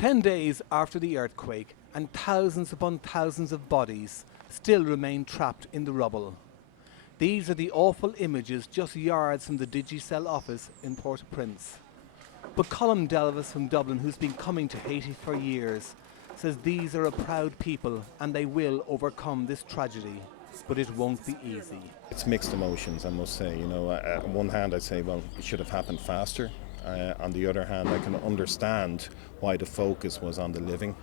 10 days after the earthquake, and thousands upon thousands of bodies still remain trapped in the rubble. These are the awful images just yards from the Digicel office in Port-au-Prince. But Colm Delvis from Dublin, who's been coming to Haiti for years, says these are a proud people and they will overcome this tragedy, but it won't be easy. It's mixed emotions, I must say. On one hand I'd say, well, it should have happened faster. On the other hand, I can understand why the focus was on the living.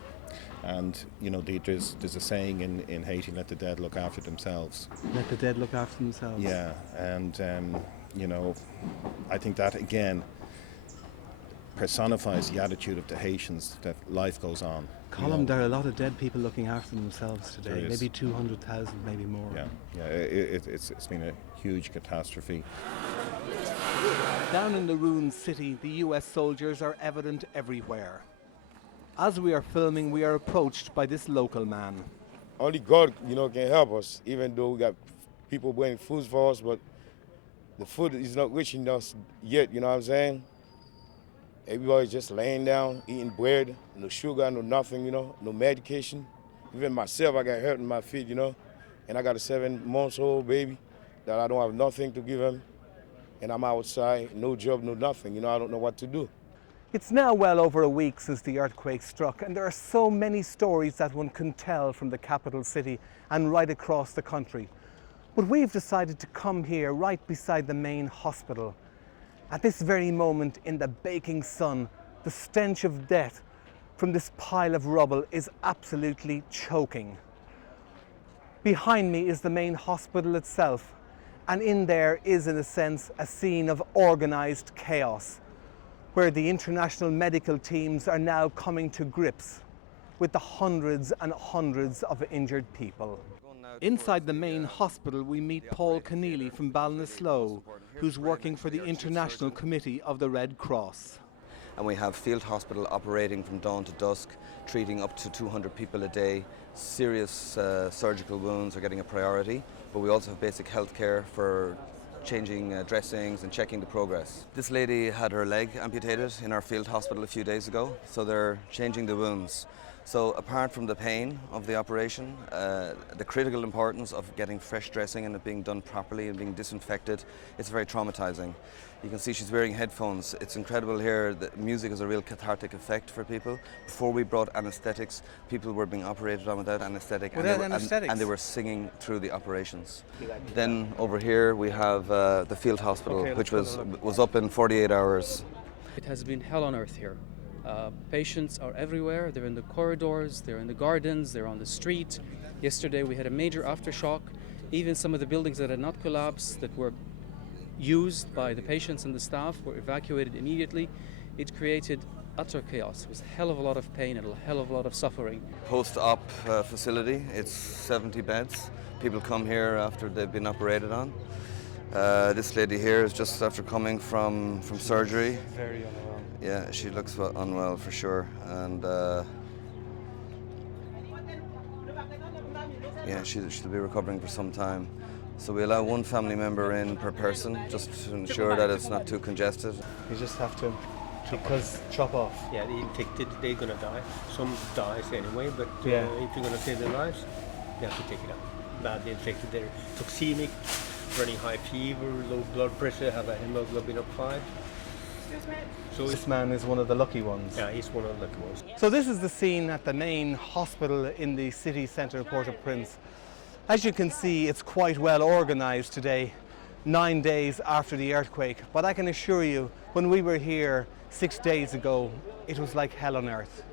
And, there's a saying in Haiti, let the dead look after themselves. Let the dead look after themselves. Yeah, and, I think that, again, personifies the attitude of the Haitians, that life goes on. Colm, there are a lot of dead people looking after themselves today, maybe 200,000, maybe more. Yeah, it's been a huge catastrophe. Down in the ruined city, the US soldiers are evident everywhere. As we are filming, we are approached by this local man. Only God, can help us, even though we got people bringing food for us, but the food is not reaching us yet, you know what I'm saying? Everybody's just laying down, eating bread, no sugar, no nothing, no medication. Even myself, I got hurt in my feet, and I got a 7-month-old baby that I don't have nothing to give him. And I'm outside, no job, no nothing, I don't know what to do. It's now well over a week since the earthquake struck, and there are so many stories that one can tell from the capital city and right across the country. But we've decided to come here right beside the main hospital. At this very moment in the baking sun, the stench of death from this pile of rubble is absolutely choking. Behind me is the main hospital itself, and in there is, in a sense, a scene of organised chaos, where the international medical teams are now coming to grips with the hundreds and hundreds of injured people. Inside the main hospital, we meet Paul Keneally from Ballinasloe, who's working for the International Committee of the Red Cross. And we have field hospital operating from dawn to dusk, treating up to 200 people a day. Serious surgical wounds are getting a priority, but we also have basic health care for changing dressings and checking the progress. This lady had her leg amputated in our field hospital a few days ago, so they're changing the wounds. So apart from the pain of the operation, the critical importance of getting fresh dressing and it being done properly and being disinfected, it's very traumatizing. You can see she's wearing headphones. It's incredible here that music has a real cathartic effect for people. Before we brought anesthetics, people were being operated on without anesthetic. And they were singing through the operations. Then over here we have the field hospital, which was up in 48 hours. It has been hell on earth here. Patients are everywhere. They're in the corridors, they're in the gardens, they're on the street. Yesterday we had a major aftershock. Even some of the buildings that had not collapsed, that were used by the patients and the staff, were evacuated immediately. It created utter chaos. It was a hell of a lot of pain and a hell of a lot of suffering. Post-op facility, it's 70 beds. People come here after they've been operated on. This lady here is just after coming from surgery. Very unwell. Yeah, she looks unwell for sure, and yeah, she'll be recovering for some time. So we allow one family member in per person, just to ensure that it's not too congested. You just have to chop off. Yeah, the infected, they're going to die. Some dies anyway, but if you're going to save their lives, you have to take it out. Badly infected, they're toxemic, running high fever, low blood pressure, have a hemoglobin of 5. So this man is one of the lucky ones. Yeah, he's one of the lucky ones. So this is the scene at the main hospital in the city centre of Port-au-Prince. As you can see, it's quite well organised today, 9 days after the earthquake. But I can assure you, when we were here 6 days ago, it was like hell on earth.